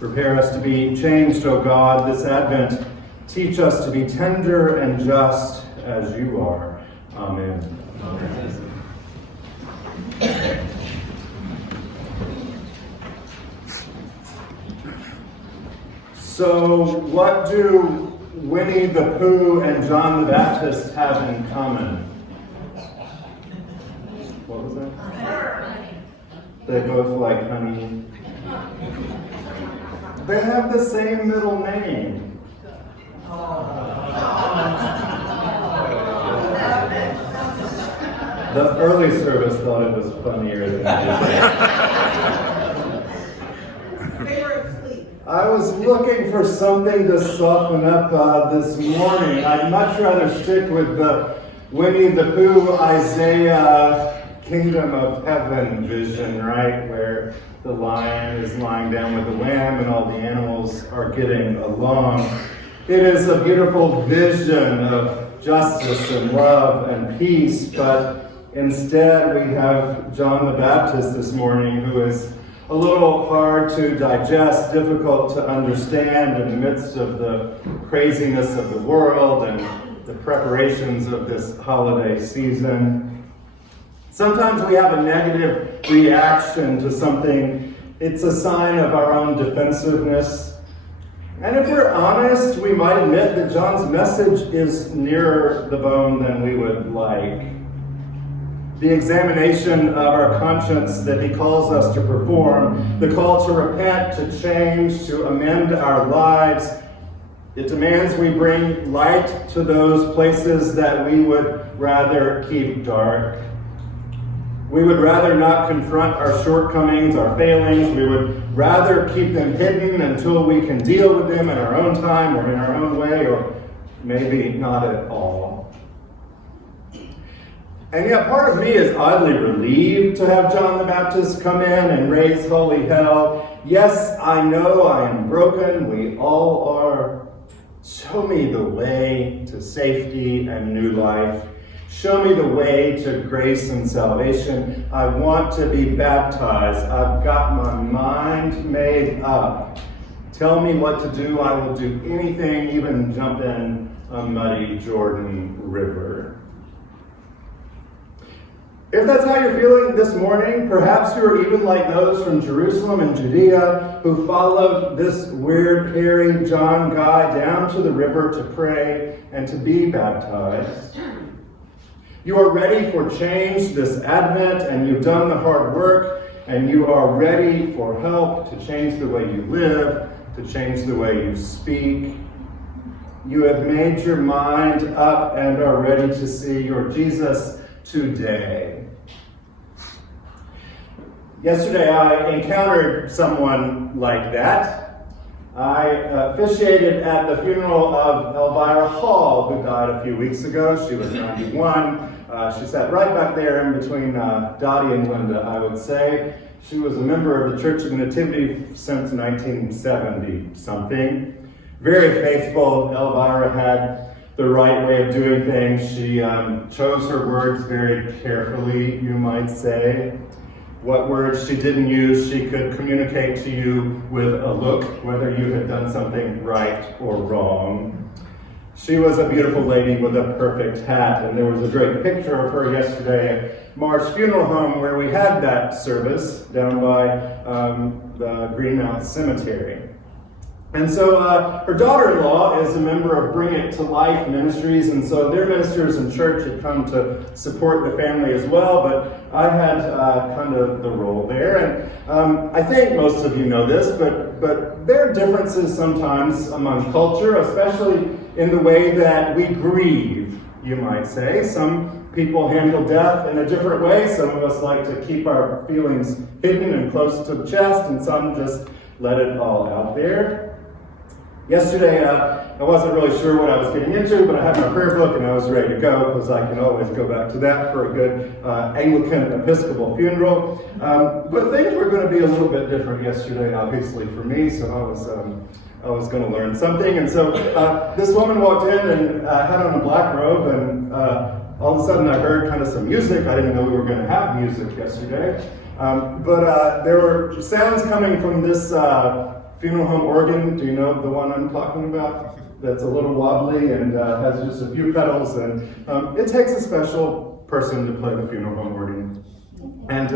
Prepare us to be changed, O God, this Advent. Teach us to be tender and just as you are. Amen. Amen. So, what do Winnie the Pooh and John the Baptist have in common? What was that? They both like honey. They have the same middle name. The early service thought it was funnier than I was looking for something to soften up this morning. I'd much rather stick with the Winnie the Pooh, Isaiah, Kingdom of Heaven vision, right? Where the lion is lying down with the lamb and all the animals are getting along. It is a beautiful vision of justice and love and peace, but instead we have John the Baptist this morning, who is a little hard to digest, difficult to understand in the midst of the craziness of the world and the preparations of this holiday season. Sometimes we have a negative reaction to something. It's a sign of our own defensive-ness. And if we're honest, we might admit that John's message is nearer the bone than we would like. The examination of our conscience that he calls us to perform, the call to repent, to change, to amend our lives, it demands we bring light to those places that we would rather keep dark. We would rather not confront our shortcomings, our failings. We would rather keep them hidden until we can deal with them in our own time or in our own way, or maybe not at all. And yet part of me is oddly relieved to have John the Baptist come in and raise holy hell. Yes, I know I am broken. We all are. Show me the way to safety and new life. Show me the way to grace and salvation. I want to be baptized. I've got my mind made up. Tell me what to do. I will do anything, even jump in a muddy Jordan River. If that's how you're feeling this morning, perhaps you're even like those from Jerusalem and Judea who followed this weird, hairy John guy down to the river to pray and to be baptized. You are ready for change this Advent, and you've done the hard work, and you are ready for help to change the way you live, to change the way you speak. You have made your mind up and are ready to see your Jesus today. Yesterday I encountered someone like that. I officiated at the funeral of Elvira Hall, who died a few weeks ago. She was 91. She sat right back there in between Dottie and Linda, I would say. She was a member of the Church of the Nativity since 1970-something. Very faithful. Elvira had the right way of doing things. She chose her words very carefully, you might say. What words she didn't use, she could communicate to you with a look, whether you had done something right or wrong. She was a beautiful lady with a perfect hat, and there was a great picture of her yesterday at Mar's funeral home where we had that service down by the Greenmount Cemetery. And so her daughter-in-law is a member of Bring It to Life Ministries, and so their ministers in church had come to support the family as well, but I had kind of the role there. And I think most of you know this, but there are differences sometimes among culture, especially in the way that we grieve, you might say. Some people handle death in a different way. Some of us like to keep our feelings hidden and close to the chest, and some just let it all out there. Yesterday, I wasn't really sure what I was getting into, but I had my prayer book and I was ready to go, because I can always go back to that for a good Anglican Episcopal funeral. But things were going to be a little bit different yesterday, obviously, for me, so I was going to learn something. And so this woman walked in and had on a black robe, and all of a sudden I heard kind of some music. I didn't know we were going to have music yesterday. But there were sounds coming from this funeral home organ. Do you know the one I'm talking about? That's a little wobbly and has just a few pedals, and it takes a special person to play the funeral home organ. And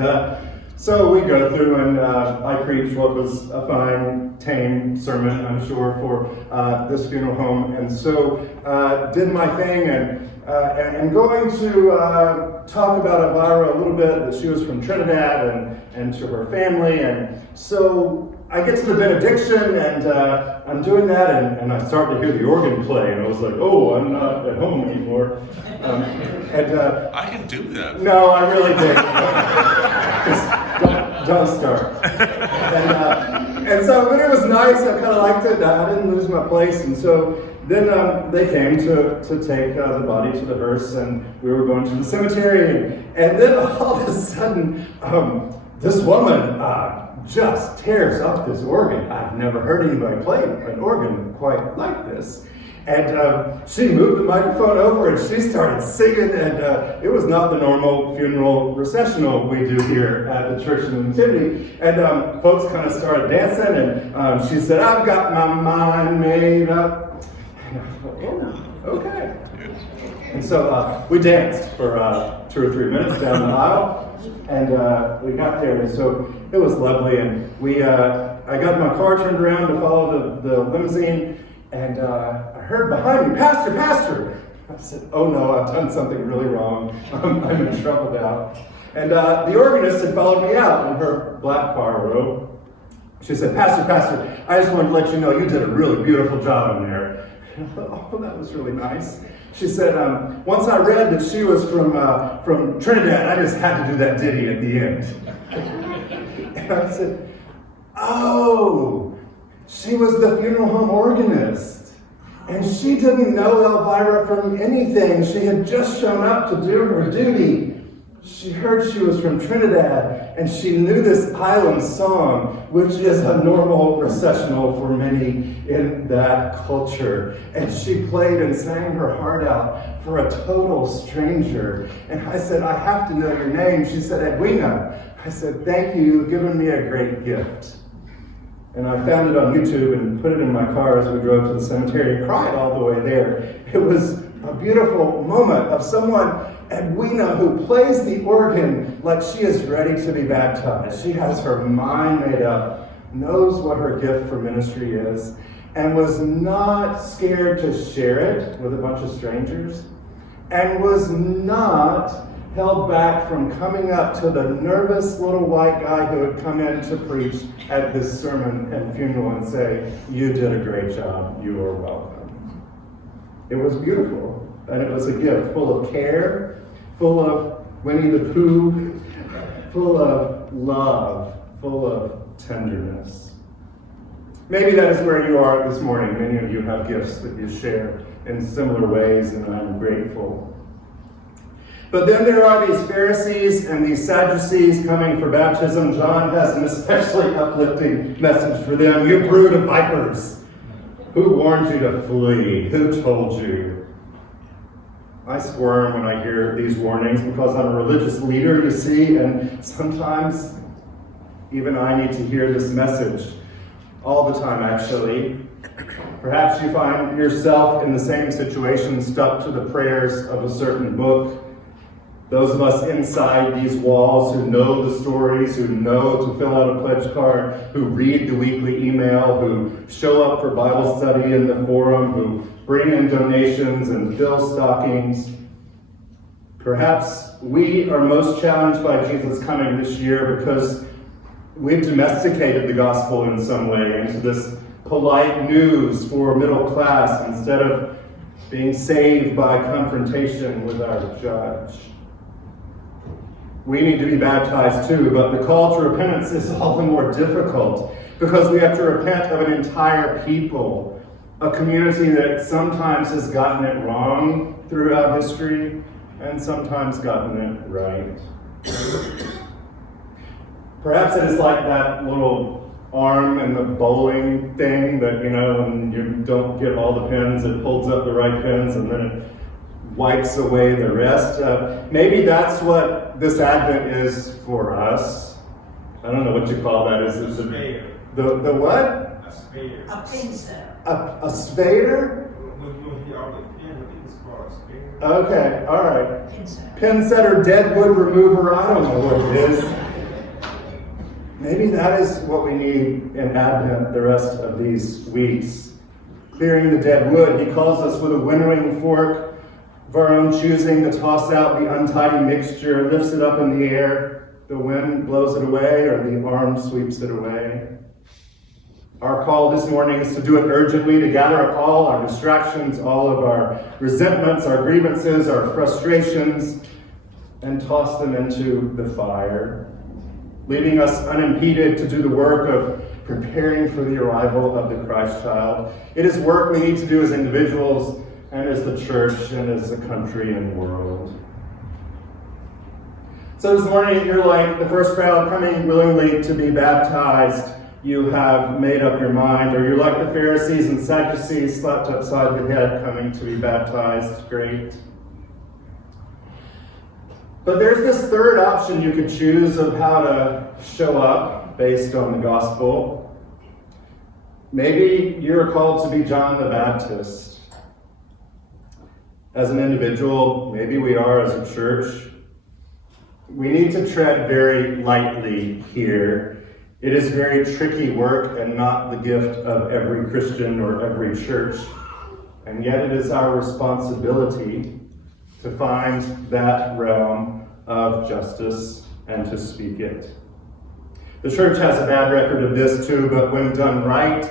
so we go through, and I preached what was a fine, tame sermon, I'm sure, for this funeral home. And so did my thing, and going to talk about Elvira a little bit, that she was from Trinidad, and to her family. And so I get to the benediction, and I'm doing that, and I start to hear the organ play, and I was like, oh, I'm not at home anymore. I can do that. No, I really didn't. don't start. And so, but it was nice. I kind of liked it. I didn't lose my place, and so then they came to take the body to the hearse, and we were going to the cemetery, and then all of a sudden, this woman just tears up this organ. I've never heard anybody play an organ quite like this. And she moved the microphone over, and she started singing, and it was not the normal funeral recessional we do here at the Church of the Nativity. And folks kind of started dancing, and she said, I've got my mind made up. And I thought, oh, okay. And so we danced for 2 or 3 minutes down the aisle, and we got there, and so it was lovely. And I got my car turned around to follow the limousine, and I heard behind me, Pastor! I said, oh no, I've done something really wrong. I'm in trouble now. And the organist had followed me out in her black car robe. She said, Pastor, I just wanted to let you know you did a really beautiful job in there. And I thought, oh, that was really nice. She said, once I read that she was from Trinidad, I just had to do that ditty at the end. And I said, oh, she was the funeral home organist. And she didn't know Elvira from anything. She had just shown up to do her duty. She heard she was from Trinidad, and she knew this island song, which is a normal recessional for many in that culture. And she played and sang her heart out for a total stranger. And I said, I have to know your name. She said, Edwina. I said, thank you. You've given me a great gift. And I found it on YouTube and put it in my car as we drove to the cemetery and cried all the way there. It was a beautiful moment of someone, Edwina, who plays the organ like she is ready to be baptized. She has her mind made up, knows what her gift for ministry is, and was not scared to share it with a bunch of strangers, and was not held back from coming up to the nervous little white guy who had come in to preach at this sermon and funeral and say, you did a great job, you are welcome. It was beautiful, and it was a gift full of care, full of Winnie the Pooh, full of love, full of tenderness. Maybe that is where you are this morning. Many of you have gifts that you share in similar ways, and I'm grateful. But then there are these Pharisees and these Sadducees coming for baptism. John has an especially uplifting message for them. You brood of vipers. Who warned you to flee? Who told you? I squirm when I hear these warnings because I'm a religious leader, you see, and sometimes even I need to hear this message. All the time, actually. Perhaps you find yourself in the same situation, stuck to the prayers of a certain book. Those of us inside these walls who know the stories, who know to fill out a pledge card, who read the weekly email, who show up for Bible study in the forum, who bring in donations and fill stockings. Perhaps we are most challenged by Jesus' coming this year because we've domesticated the gospel in some way into this polite news for middle class instead of being saved by confrontation with our judge. We need to be baptized too, but the call to repentance is all the more difficult because we have to repent of an entire people, a community that sometimes has gotten it wrong throughout history and sometimes gotten it right. Perhaps it is like that little arm in the bowling thing that, when you don't get all the pins, it holds up the right pins and then it wipes away the rest. Maybe that's what this Advent is for us. I don't know what you call that. Is it the what? A spade. A pin setter. A spader? When you hear all the pin, I think it's called a spade. Okay, all right. Pin setter. Pin setter, dead wood remover, I don't know what it is. Maybe that is what we need in Advent the rest of these weeks. Clearing the dead wood. He calls us with a winnowing fork of our own choosing to toss out the untidy mixture, lifts it up in the air. The wind blows it away, or the arm sweeps it away. Our call this morning is to do it urgently, to gather up all our distractions, all of our resentments, our grievances, our frustrations, and toss them into the fire, leaving us unimpeded to do the work of preparing for the arrival of the Christ child. It is work we need to do as individuals and as the church and as a country and world. So this morning, you're like the first crowd coming willingly to be baptized. You have made up your mind, or you're like the Pharisees and Sadducees slapped upside the head coming to be baptized. Great. But there's this third option you could choose of how to show up based on the gospel. Maybe you're called to be John the Baptist. As an individual, maybe we are as a church. We need to tread very lightly here. It is very tricky work and not the gift of every Christian or every church. And yet it is our responsibility to find that realm of justice and to speak it. The church has a bad record of this too, but when done right,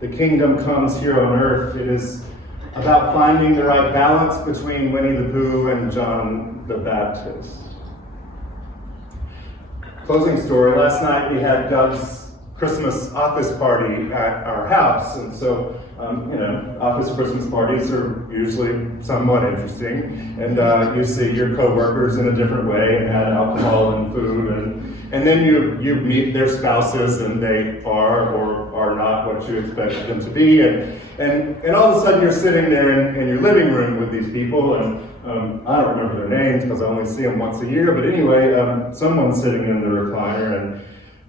the kingdom comes here on earth. It is about finding the right balance between Winnie the Pooh and John the Baptist. Closing story, last night we had Doug's Christmas office party at our house, and so office Christmas parties are usually somewhat interesting, and you see your co-workers in a different way and add alcohol and food, and then you meet their spouses and they are or are not what you expect them to be, and all of a sudden you're sitting there in your living room with these people, and I don't remember their names because I only see them once a year, but anyway, someone's sitting in the recliner, and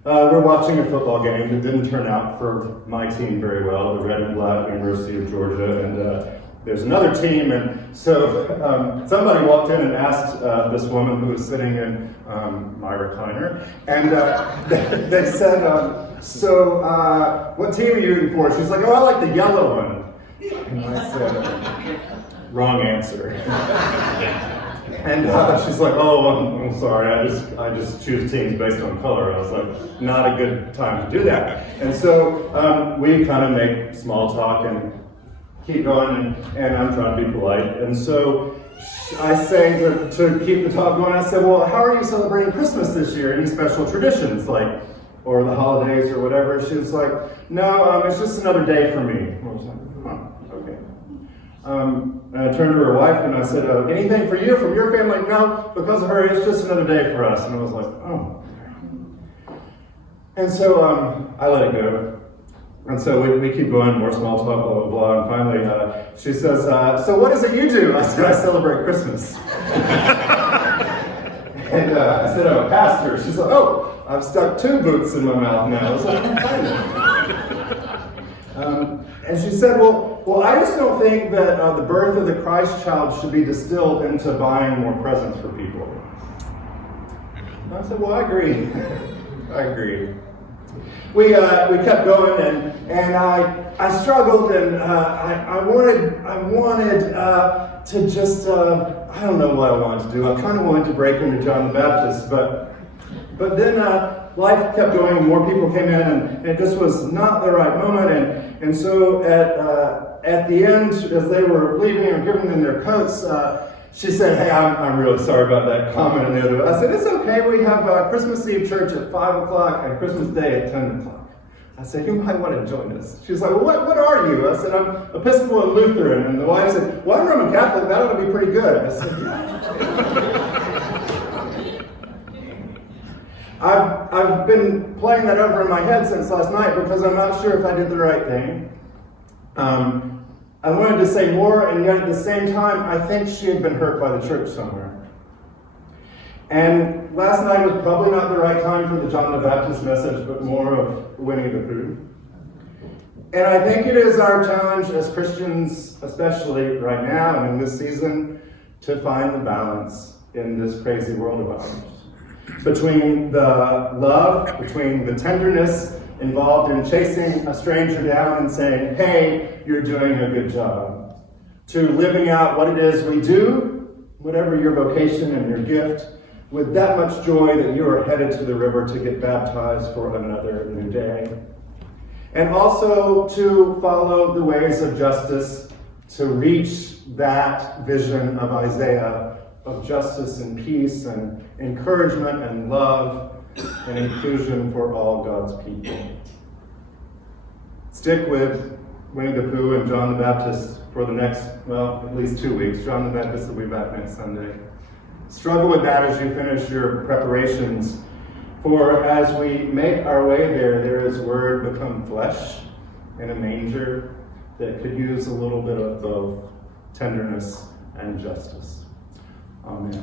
we're watching a football game that didn't turn out for my team very well, the Red and Black University of Georgia, and there's another team, and so somebody walked in and asked this woman who was sitting in my recliner, and they said, so what team are you rooting for? She's like, oh, I like the yellow one. And I said, wrong answer. And she's like, oh, I'm sorry, I just choose teams based on color. I was like, not a good time to do that. And so we kind of make small talk and keep going, and I'm trying to be polite. And so I say to keep the talk going, I said, well, how are you celebrating Christmas this year? Any special traditions, like, or the holidays or whatever? She was like, no, it's just another day for me. I was like, huh, okay. And I turned to her wife and I said, anything for you from your family? No, because of her, it's just another day for us. And I was like, oh. And so I let it go. And so we keep going, more small talk, blah, blah, blah. And finally, she says, so what is it you do? I said, I celebrate Christmas. And I said, I'm a pastor. She's like, oh, I've stuck 2 boots in my mouth now. I was like, and she said, well, I just don't think that the birth of the Christ child should be distilled into buying more presents for people. And I said, well, I agree. I agree. We kept going, and I struggled, and I wanted to just I don't know what I wanted to do. I kind of wanted to break into John the Baptist, but then life kept going, and more people came in, and it just was not the right moment. And so at the end, as they were leaving and giving them their coats, she said, hey, I'm really sorry about that comment. And the other, I said, it's okay. We have Christmas Eve church at 5 o'clock and Christmas Day at 10 o'clock. I said, you might want to join us. She was like, well, what are you? I said, I'm Episcopal and Lutheran. And the wife said, well, I'm Roman Catholic. That ought to be pretty good. I said, yeah. I've been playing that over in my head since last night because I'm not sure if I did the right thing. I wanted to say more, and yet at the same time, I think she had been hurt by the church somewhere. And last night was probably not the right time for the John the Baptist message, but more of Winnie the Pooh. And I think it is our challenge as Christians, especially right now and in this season, to find the balance in this crazy world of ours. Between the love, between the tenderness involved in chasing a stranger down and saying, hey, you're doing a good job, to living out what it is we do, whatever your vocation and your gift, with that much joy that you are headed to the river to get baptized for another new day. And also to follow the ways of justice, to reach that vision of Isaiah of justice and peace and encouragement and love and inclusion for all God's people. Stick with Winnie the Pooh and John the Baptist for the next, well, at least 2 weeks. John the Baptist will be back next Sunday. Struggle with that as you finish your preparations. For as we make our way there, there is Word become flesh in a manger that could use a little bit of both tenderness and justice. Amen.